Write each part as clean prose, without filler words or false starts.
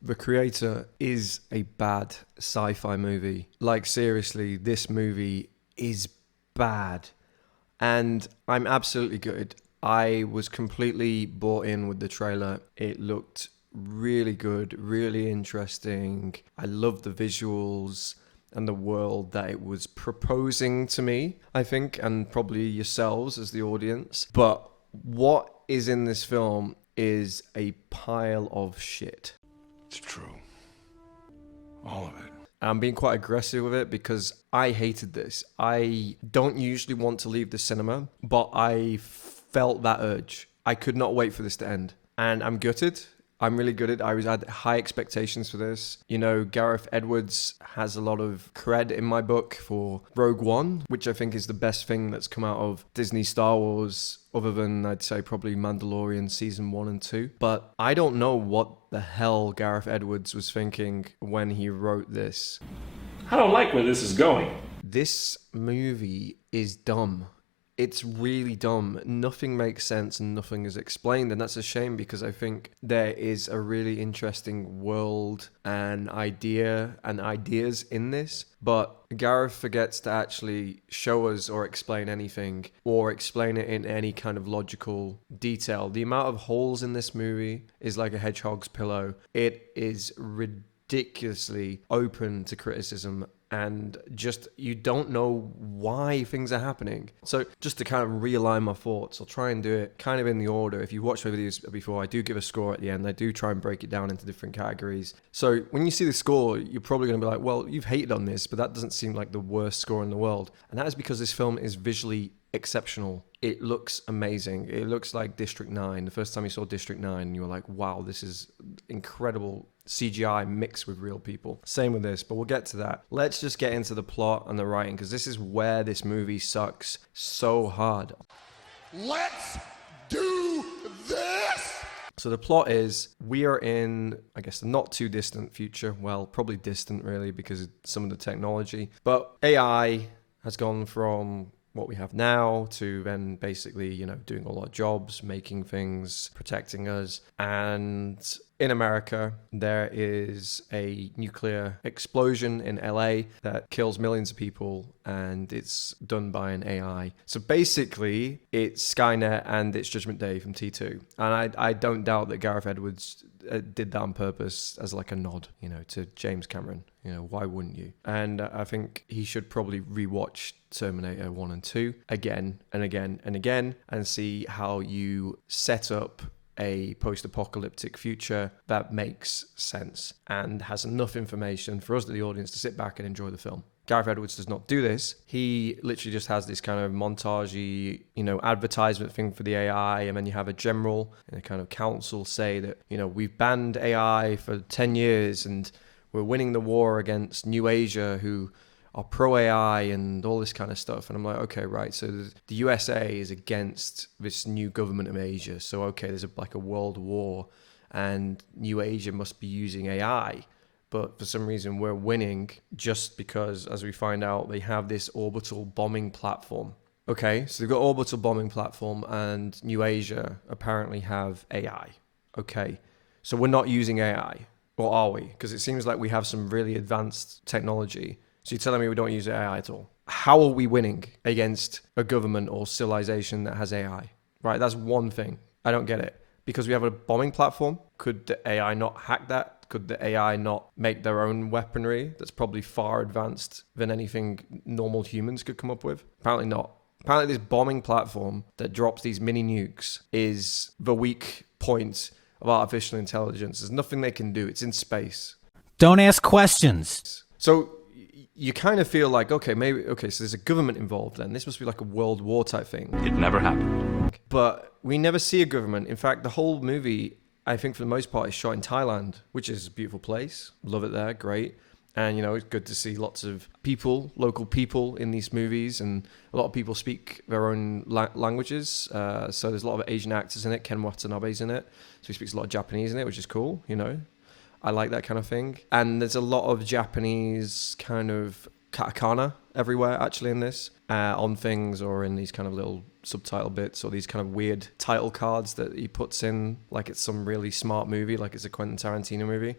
The Creator is a bad sci-fi movie. Like, seriously, this movie is bad. And I'm absolutely gutted. I was completely bought in with the trailer. It looked really good, really interesting. I loved the visuals and the world that it was proposing to me, I think, and probably yourselves as the audience. But what is in this film is a pile of shit. It's true. All of it. I'm being quite aggressive with it because I hated this. I don't usually want to leave the cinema, but I felt that urge. I could not wait for this to end. And I'm gutted. I'm really gutted. I had high expectations for this. You know, Gareth Edwards has a lot of cred in my book for Rogue One, which I think is the best thing that's come out of Disney Star Wars, other than, I'd say, probably Mandalorian Season 1 and 2. But I don't know what the hell Gareth Edwards was thinking when he wrote this. I don't like where this is going. This movie is dumb. It's really dumb. Nothing makes sense and nothing is explained. And that's a shame because I think there is a really interesting world and ideas in this. But Gareth forgets to actually show us or explain anything or explain it in any kind of logical detail. The amount of holes in this movie is like a hedgehog's pillow. It is ridiculously open to criticism, and just you don't know why things are happening. So just to kind of realign my thoughts, I'll try and do it kind of in the order. If you watched my videos before, I do give a score at the end. I do try and break it down into different categories. So when you see the score, you're probably going to be like, well, you've hated on this, but that doesn't seem like the worst score in the world. And that is because this film is visually exceptional. It looks amazing. It looks like District 9. The first time you saw District 9, you were like, wow, this is incredible CGI mixed with real people. Same with this, but we'll get to that. Let's just get into the plot and the writing, because this is where this movie sucks so hard. Let's do this! So the plot is, we are in, I guess, the not too distant future. Well, probably distant really because of some of the technology. But AI has gone from what we have now to then basically, you know, doing all our jobs, making things, protecting us. And in America, there is a nuclear explosion in LA that kills millions of people, and it's done by an AI. So basically, it's Skynet and it's Judgment Day from T2. And I don't doubt that Gareth Edwards did that on purpose as like a nod, you know, to James Cameron. You know, why wouldn't you? And I think he should probably rewatch Terminator 1 and 2 again and again and again and see how you set up a post-apocalyptic future that makes sense and has enough information for us, the audience, to sit back and enjoy the film. Gareth Edwards does not do this. He literally just has this kind of montagey, you know, advertisement thing for the AI, and then you have a general and a kind of council say that, you know, we've banned AI for 10 years and we're winning the war against New Asia, who are pro-AI and all this kind of stuff. And I'm like, okay, right. So the USA is against this new government of Asia. So, okay, there's like a world war and New Asia must be using AI. But for some reason, we're winning just because, as we find out, they have this orbital bombing platform. Okay, so they've got orbital bombing platform and New Asia apparently have AI. Okay, so we're not using AI, or are we? Because it seems like we have some really advanced technology. So you're telling me we don't use AI at all? How are we winning against a government or civilization that has AI? Right, that's one thing. I don't get it. Because we have a bombing platform, could the AI not hack that? Could the AI not make their own weaponry that's probably far advanced than anything normal humans could come up with? Apparently not. Apparently this bombing platform that drops these mini nukes is the weak point of artificial intelligence. There's nothing they can do. It's in space. Don't ask questions. So you kind of feel like, okay, so there's a government involved then. This must be like a world war type thing. It never happened. But we never see a government. In fact, the whole movie, I think for the most part, is shot in Thailand, which is a beautiful place. Love it there, great. And, you know, it's good to see lots of people, local people in these movies. And a lot of people speak their own languages. So there's a lot of Asian actors in it. Ken Watanabe's in it. So he speaks a lot of Japanese in it, which is cool, you know. I like that kind of thing. And there's a lot of Japanese kind of katakana everywhere, actually, in this, on things or in these kind of little subtitle bits or these kind of weird title cards that he puts in like it's some really smart movie, like it's a Quentin Tarantino movie.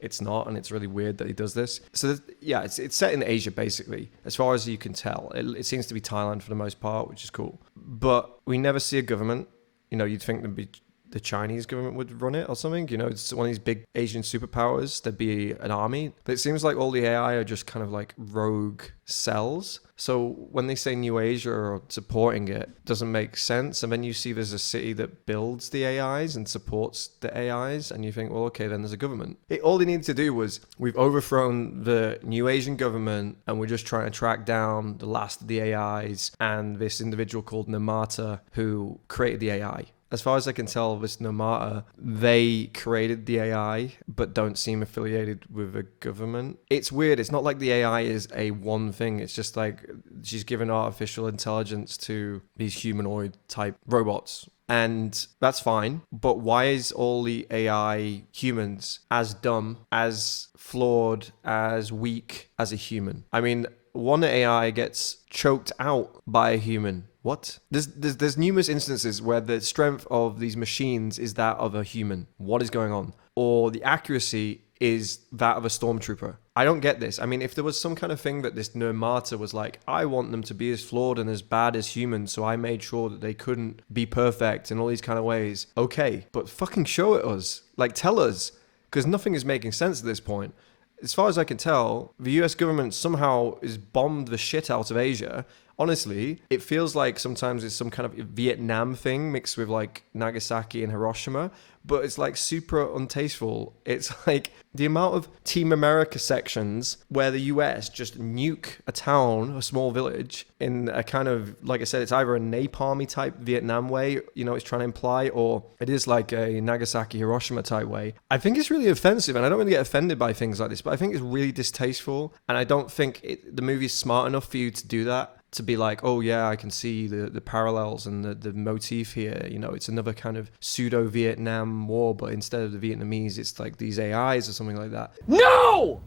It's not, and it's really weird that he does this. So yeah, it's set in Asia basically, as far as you can tell. It seems to be Thailand for the most part, which is cool. But we never see a government. You know, you'd think there'd be the Chinese government would run it or something. You know, it's one of these big Asian superpowers. There'd be an army. But it seems like all the AI are just kind of like rogue cells. So when they say New Asia or supporting it, doesn't make sense. And then you see there's a city that builds the AIs and supports the AIs. And you think, well, okay, then there's a government. All they needed to do was, we've overthrown the New Asian government and we're just trying to track down the last of the AIs and this individual called Namata who created the AI. As far as I can tell, this Namata, they created the AI, but don't seem affiliated with a government. It's weird. It's not like the AI is a one thing. It's just like she's given artificial intelligence to these humanoid type robots. And that's fine. But why is all the AI humans as dumb, as flawed, as weak as a human? I mean, one AI gets choked out by a human. What? There's numerous instances where the strength of these machines is that of a human. What is going on? Or the accuracy is that of a stormtrooper. I don't get this. I mean, if there was some kind of thing that this Namata was like, I want them to be as flawed and as bad as humans, so I made sure that they couldn't be perfect in all these kind of ways. Okay, but fucking show it us. Like, tell us. Because nothing is making sense at this point. As far as I can tell, the US government somehow has bombed the shit out of Asia. Honestly, it feels like sometimes it's some kind of Vietnam thing mixed with like Nagasaki and Hiroshima, but it's like super untasteful. It's like the amount of Team America sections where the US just nuke a town, a small village, in a kind of, like I said, it's either a napalmy type Vietnam way, you know, it's trying to imply, or it is like a Nagasaki, Hiroshima type way. I think it's really offensive, and I don't really get offended by things like this, but I think it's really distasteful, and I don't think the movie's smart enough for you to do that. To be like, oh yeah, I can see the parallels and the motif here. You know, it's another kind of pseudo-Vietnam war, but instead of the Vietnamese, it's like these AIs or something like that. No!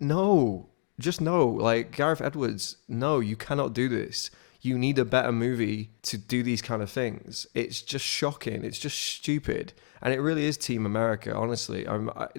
No. Just no. Like, Gareth Edwards, no, you cannot do this. You need a better movie to do these kind of things. It's just shocking. It's just stupid. And it really is Team America, honestly.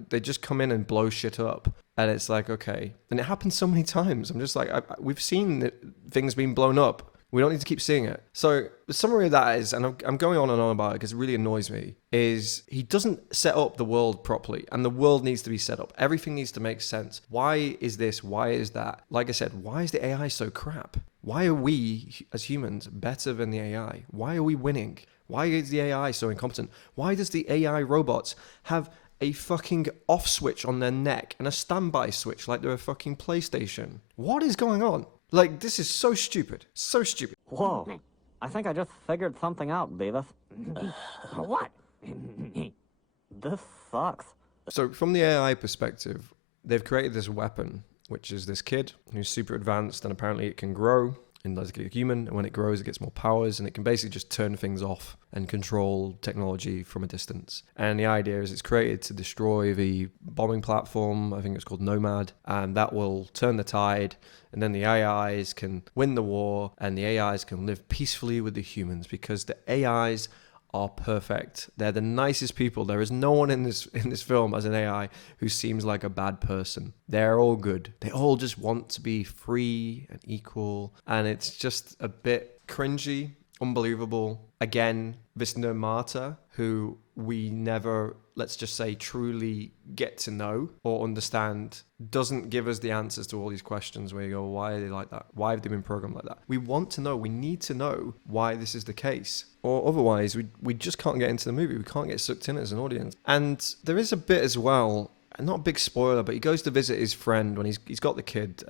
They just come in and blow shit up. And it's like, okay. And it happens so many times. I'm just like, we've seen things being blown up. We don't need to keep seeing it. So the summary of that is, and I'm going on and on about it because it really annoys me, is he doesn't set up the world properly. And the world needs to be set up. Everything needs to make sense. Why is this? Why is that? Like I said, why is the AI so crap? Why are we, as humans, better than the AI? Why are we winning? Why is the AI so incompetent? Why does the AI robots have a fucking off switch on their neck and a standby switch like they're a fucking PlayStation? What is going on? Like, this is so stupid. So stupid. Whoa. I think I just figured something out, Beavis. What? This sucks. So from the AI perspective, they've created this weapon, which is this kid who's super advanced, and apparently it can grow and like a human, and when it grows it gets more powers, and it can basically just turn things off and control technology from a distance. And the idea is it's created to destroy the bombing platform, I think it's called Nomad, and that will turn the tide, and then the AIs can win the war, and the AIs can live peacefully with the humans, because the AIs are perfect. They're the nicest people. There is no one in this film as an AI who seems like a bad person. They're all good. They all just want to be free and equal. And it's just a bit cringy, unbelievable. Again, this Namata, who we never, let's just say, truly get to know or understand, doesn't give us the answers to all these questions where you go, why are they like that? Why have they been programmed like that? We want to know. We need to know why this is the case. Or otherwise, we just can't get into the movie. We can't get sucked in as an audience. And there is a bit as well, not a big spoiler, but he goes to visit his friend when he's got the kid,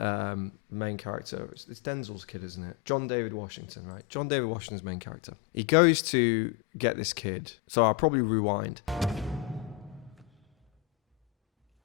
main character. It's Denzel's kid, isn't it? John David Washington, right? John David Washington's main character. He goes to get this kid. So I'll probably rewind.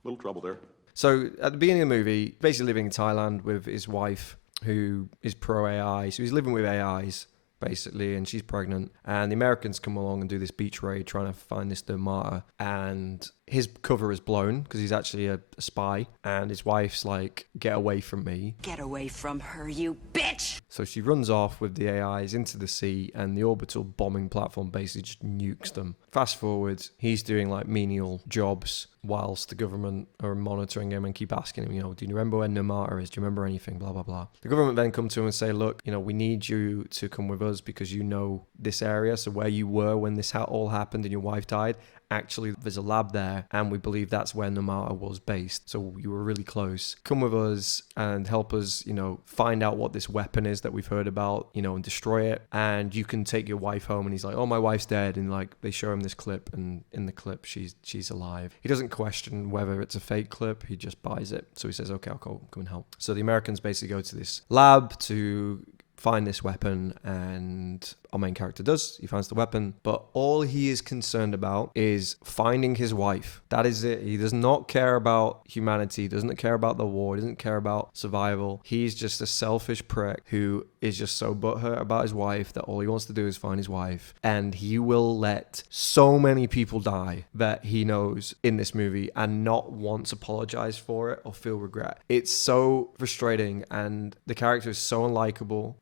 Little trouble there. So at the beginning of the movie, basically living in Thailand with his wife, who is pro AI. So he's living with AIs, basically, and she's pregnant. And the Americans come along and do this beach raid trying to find this Namata. And his cover is blown because he's actually a spy. And his wife's like, get away from me. Get away from her, you bitch! So she runs off with the AIs into the sea, and the orbital bombing platform basically just nukes them. Fast forward, he's doing like menial jobs whilst the government are monitoring him and keep asking him, do you remember where Namata is? Do you remember anything? Blah, blah, blah. The government then come to him and say, look, we need you to come with us because you know this area. So where you were when this all happened and your wife died, actually there's a lab there, and we believe that's where Namata was based. So you were really close. Come with us and help us, find out what this weapon is that we've heard about, and destroy it. And you can take your wife home. And he's like, oh, my wife's dead. And like, they show him this clip, and in the clip, she's alive. He doesn't question whether it's a fake clip. He just buys it. So he says, okay, I'll come and help. So the Americans basically go to this lab to find this weapon, and our main character does. He finds the weapon, but all he is concerned about is finding his wife. That is it. He does not care about humanity. He doesn't care about the war. He doesn't care about survival. He's just a selfish prick who is just so butthurt about his wife that all he wants to do is find his wife. And he will let so many people die that he knows in this movie and not once apologize for it or feel regret. It's so frustrating, and the character is so unlikable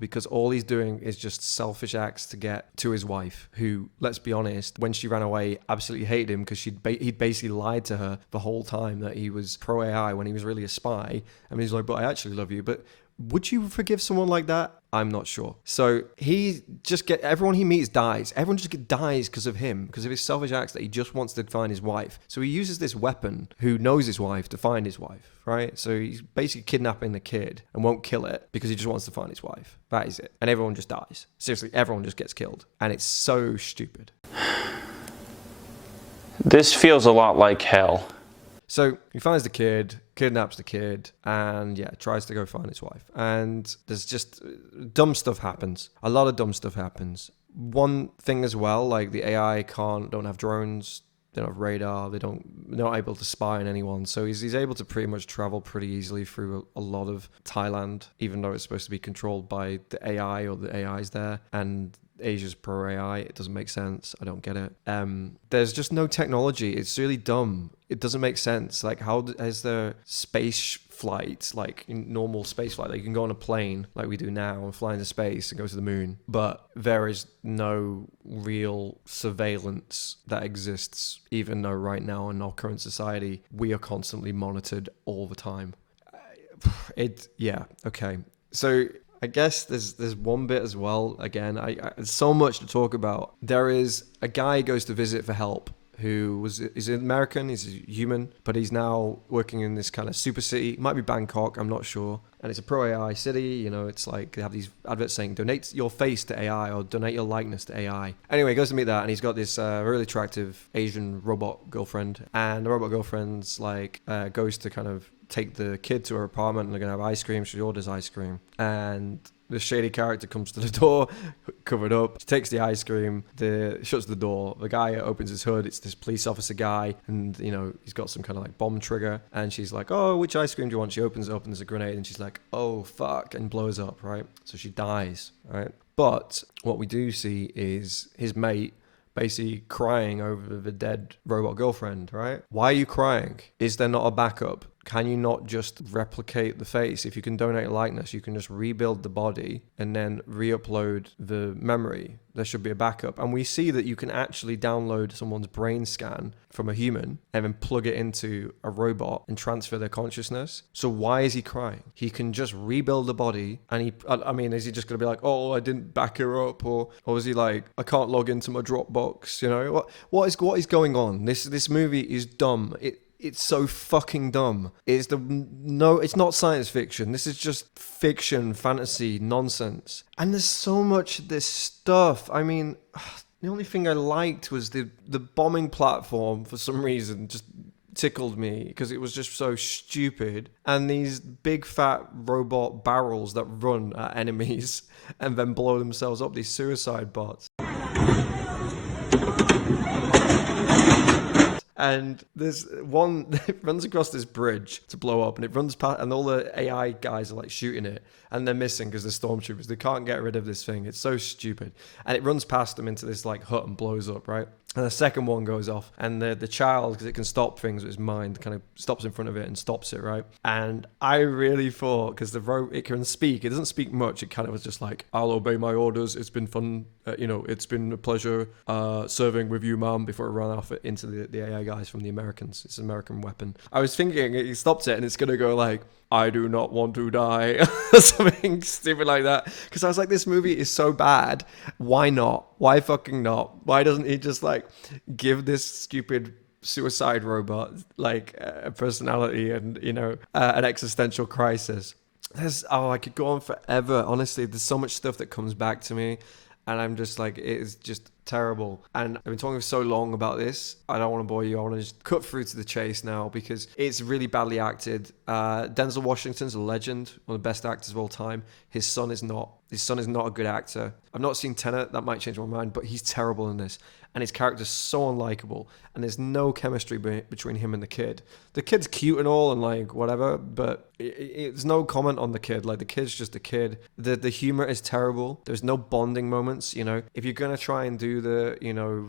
because all he's doing is just selfish acts to get to his wife, who, let's be honest, when she ran away, absolutely hated him because he'd basically lied to her the whole time that he was pro AI when he was really a spy. And he's like, but I actually love you. But would you forgive someone like that? I'm not sure. So everyone he meets dies. Everyone just dies because of him, because of his selfish acts that he just wants to find his wife. So he uses this weapon, who knows his wife, to find his wife, right? So he's basically kidnapping the kid and won't kill it because he just wants to find his wife. That is it. And everyone just dies. Seriously, everyone just gets killed. And it's so stupid. This feels a lot like hell. So he finds the kid, kidnaps the kid, and tries to go find his wife. And there's just dumb stuff happens. A lot of dumb stuff happens. One thing as well, like the AI don't have drones, they don't have radar, they're not able to spy on anyone. So he's able to pretty much travel pretty easily through a lot of Thailand, even though it's supposed to be controlled by the AI or the AIs there. And Asia's pro AI. It doesn't make sense. I don't get it. There's just no technology. It's really dumb. It doesn't make sense. Like, how is there space flights, like in normal space flight, like you can go on a plane like we do now and fly into space and go to the moon, but there is no real surveillance that exists, even though right now in our current society, we are constantly monitored all the time. Okay. So I guess there's one bit as well. Again, there's so much to talk about. There is a guy who goes to visit for help is American, he's a human, but he's now working in this kind of super city. It might be Bangkok, I'm not sure. And it's a pro AI city, it's like they have these adverts saying donate your face to AI or donate your likeness to AI. Anyway, he goes to meet that, and he's got this really attractive Asian robot girlfriend, and the robot girlfriend's like goes to kind of take the kid to her apartment, and they're gonna have ice cream. She orders ice cream, and the shady character comes to the door, covered up. She takes the ice cream, shuts the door. The guy opens his hood. It's this police officer guy, and he's got some kind of like bomb trigger. And she's like, "Oh, which ice cream do you want?" She opens it up, and there's a grenade, and she's like, "Oh fuck," and blows up. Right, so she dies. Right, but what we do see is his mate basically crying over the dead robot girlfriend. Right, why are you crying? Is there not a backup? Can you not just replicate the face? If you can donate a likeness, you can just rebuild the body and then re-upload the memory. There should be a backup. And we see that you can actually download someone's brain scan from a human and then plug it into a robot and transfer their consciousness. So why is he crying? He can just rebuild the body. And is he just going to be like, "Oh, I didn't back her up," or is he like, "I can't log into my Dropbox"? What is going on? This movie is dumb. It's so fucking dumb. It's not science fiction. This is just fiction, fantasy, nonsense. And there's so much of this stuff. I mean, the only thing I liked was the bombing platform for some reason just tickled me because it was just so stupid. And these big fat robot barrels that run at enemies and then blow themselves up, these suicide bots. And there's one that runs across this bridge to blow up, and it runs past, and all the AI guys are like shooting it, and they're missing because they're stormtroopers. They can't get rid of this thing. It's so stupid. And it runs past them into this like hut and blows up, right? And the second one goes off, and the child, because it can stop things with his mind, kind of stops in front of it and stops it, right? And I really thought, because it can speak, it doesn't speak much. It kind of was just like, I'll obey my orders. It's been fun. It's been a pleasure serving with you, Mom, before it ran off into the AI guys from the Americans. It's an American weapon. I was thinking he stops it, and it's going to go like, I do not want to die, something stupid like that. Because I was like, this movie is so bad. Why not? Why fucking not? Why doesn't he just like give this stupid suicide robot like a personality and, an existential crisis? I could go on forever. Honestly, there's so much stuff that comes back to me. And I'm just like, it is just terrible. And I've been talking for so long about this. I don't want to bore you. I want to just cut through to the chase now because it's really badly acted. Denzel Washington's a legend, one of the best actors of all time. His son is not. His son is not a good actor. I've not seen Tenet. That might change my mind, but he's terrible in this. And his character's so unlikable. And there's no chemistry between him and the kid. The kid's cute and all and like whatever, but it's no comment on the kid. Like the kid's just a kid. The humor is terrible. There's no bonding moments, If you're going to try and do the,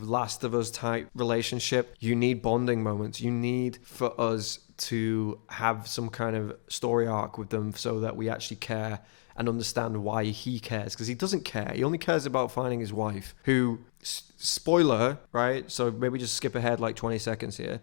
Last of Us type relationship, you need bonding moments. You need for us to have some kind of story arc with them so that we actually care and understand why he cares, because he doesn't care. He only cares about finding his wife, who, spoiler, right? So maybe just skip ahead like 20 seconds here.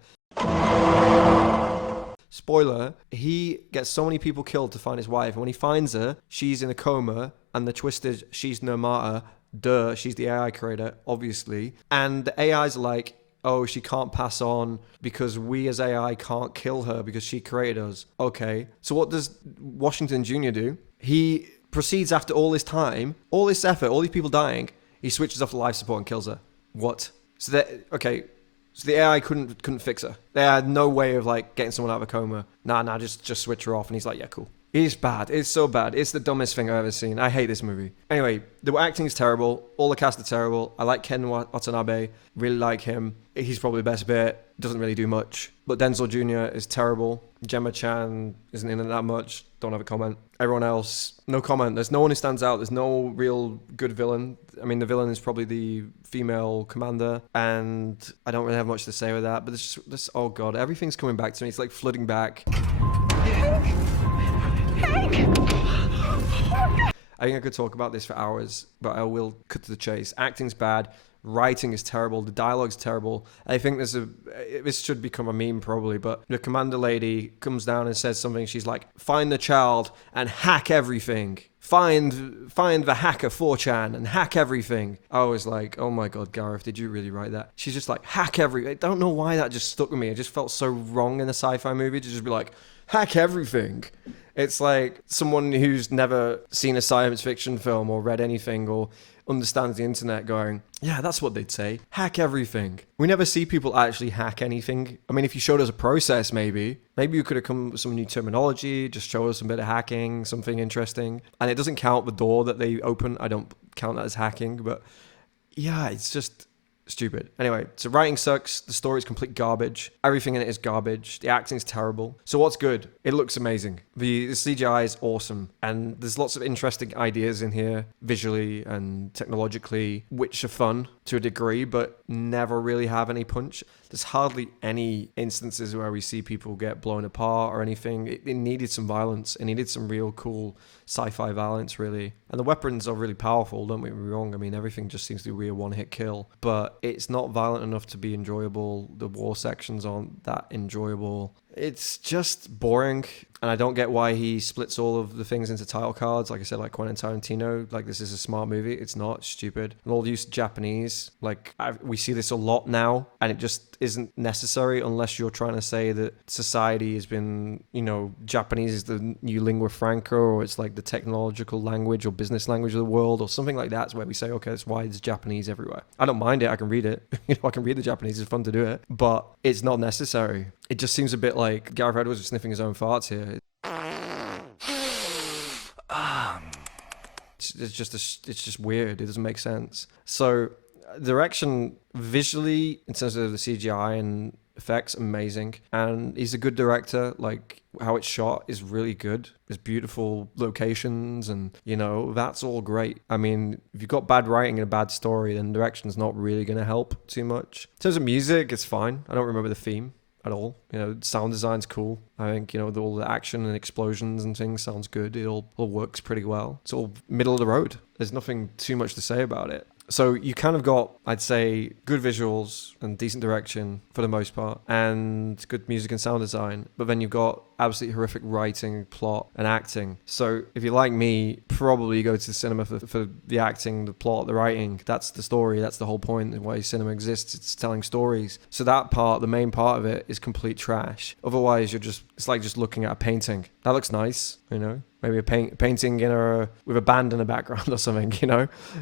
Spoiler, he gets so many people killed to find his wife, and when he finds her, she's in a coma, and the twist is she's no martyr. Duh, she's the AI creator, obviously. And the AI's like, oh, she can't pass on because we as AI can't kill her because she created us. Okay, so what does Washington Jr. do? He proceeds after all this time, all this effort, all these people dying, he switches off the life support and kills her. What? So the AI couldn't fix her. They had no way of like getting someone out of a coma. Nah, just switch her off. And he's like, yeah, cool. It's bad. It's so bad. It's the dumbest thing I've ever seen. I hate this movie. Anyway, the acting is terrible. All the cast are terrible. I like Ken Watanabe. Really like him. He's probably the best bit. Doesn't really do much. But Denzel Jr. is terrible. Gemma Chan isn't in it that much. Don't have a comment. Everyone else, no comment. There's no one who stands out. There's no real good villain. I mean, the villain is probably the female commander, and I don't really have much to say with that. But it's just this. Oh god, everything's coming back to me. It's like flooding back. I think I could talk about this for hours, but I will cut to the chase. Acting's bad. Writing is terrible. The dialogue's terrible. I think this should become a meme probably, but the commander lady comes down and says something. She's like, find the child and hack everything. Find the hacker 4chan and hack everything. I was like, oh my god, Gareth, did you really write that? She's just like, hack everything. I don't know why that just stuck with me. It just felt so wrong in a sci-fi movie to just be like, hack everything. It's like someone who's never seen a science fiction film or read anything or understands the internet going, yeah, that's what they'd say. Hack everything. We never see people actually hack anything. I mean, if you showed us a process, maybe you could have come up with some new terminology, just show us a bit of hacking, something interesting. And it doesn't count the door that they open. I don't count that as hacking, but yeah, it's just stupid. Anyway, so writing sucks. The story is complete garbage. Everything in it is garbage. The acting is terrible. So what's good? It looks amazing. The CGI is awesome. And there's lots of interesting ideas in here, visually and technologically, which are fun to a degree, but never really have any punch. There's hardly any instances where we see people get blown apart or anything. It needed some violence. It needed some real cool sci-fi violence, really. And the weapons are really powerful, don't get me wrong. I mean, everything just seems to be a one-hit kill. But it's not violent enough to be enjoyable. The war sections aren't that enjoyable. It's just boring. And I don't get why he splits all of the things into title cards. Like I said, like Quentin Tarantino, like this is a smart movie. It's not. It's stupid. And all the use of Japanese, like we see this a lot now, and it just isn't necessary unless you're trying to say that society has been, Japanese is the new lingua franca, or it's like the technological language or business language of the world or something like that. It's where we say, okay, that's why there's Japanese everywhere. I don't mind it. I can read it. I can read the Japanese. It's fun to do it, but it's not necessary. It just seems a bit like Gareth Edwards is sniffing his own farts here. It's just weird. It doesn't make sense. So direction visually, in terms of the CGI and effects amazing, and he's a good director. Like, how it's shot is really good. There's beautiful locations, and that's all great. I mean, if you've got bad writing and a bad story, then direction's not really going to help too much. In terms of music, it's fine. I don't remember the theme at all. Sound design's cool. I think, all the action and explosions and things sounds good. It all works pretty well. It's all middle of the road. There's nothing too much to say about it. So you kind of got, I'd say, good visuals and decent direction for the most part, and good music and sound design. But then you've got absolutely horrific writing, plot, and acting. So if you're like me, probably go to the cinema for the acting, the plot, the writing. That's the story. That's the whole point of why cinema exists. It's telling stories. So that part, the main part of it, is complete trash. Otherwise, it's like just looking at a painting. That looks nice, Maybe a painting with a band in the background or something,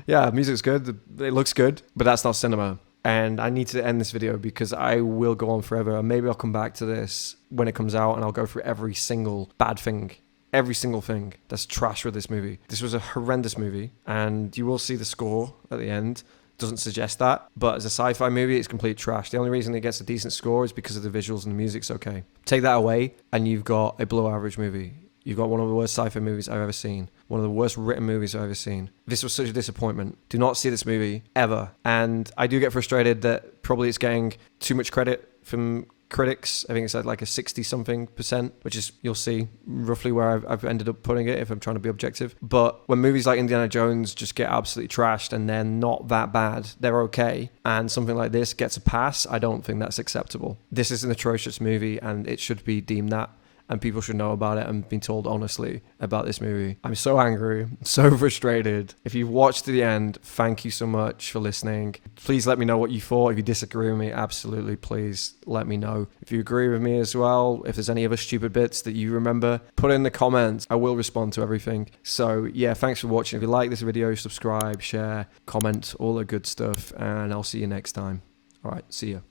Yeah, music's good. It looks good, but that's not cinema. And I need to end this video because I will go on forever. And maybe I'll come back to this when it comes out and I'll go through every single bad thing, every single thing that's trash with this movie. This was a horrendous movie, and you will see the score at the end. Doesn't suggest that, but as a sci-fi movie, it's complete trash. The only reason it gets a decent score is because of the visuals and the music's okay. Take that away, and you've got a below average movie. You've got one of the worst sci-fi movies I've ever seen. One of the worst written movies I've ever seen. This was such a disappointment. Do not see this movie ever. And I do get frustrated that probably it's getting too much credit from critics. I think it's at like a 60-something%, which is, you'll see roughly where I've ended up putting it if I'm trying to be objective. But when movies like Indiana Jones just get absolutely trashed and they're not that bad, they're okay, and something like this gets a pass, I don't think that's acceptable. This is an atrocious movie, and it should be deemed that. And people should know about it and be told honestly about this movie. I'm so angry, so frustrated. If you've watched to the end, thank you so much for listening. Please let me know what you thought. If you disagree with me, absolutely, please let me know. If you agree with me as well, if there's any other stupid bits that you remember, put it in the comments. I will respond to everything. So yeah, thanks for watching. If you like this video, subscribe, share, comment, all the good stuff. And I'll see you next time. All right, see ya.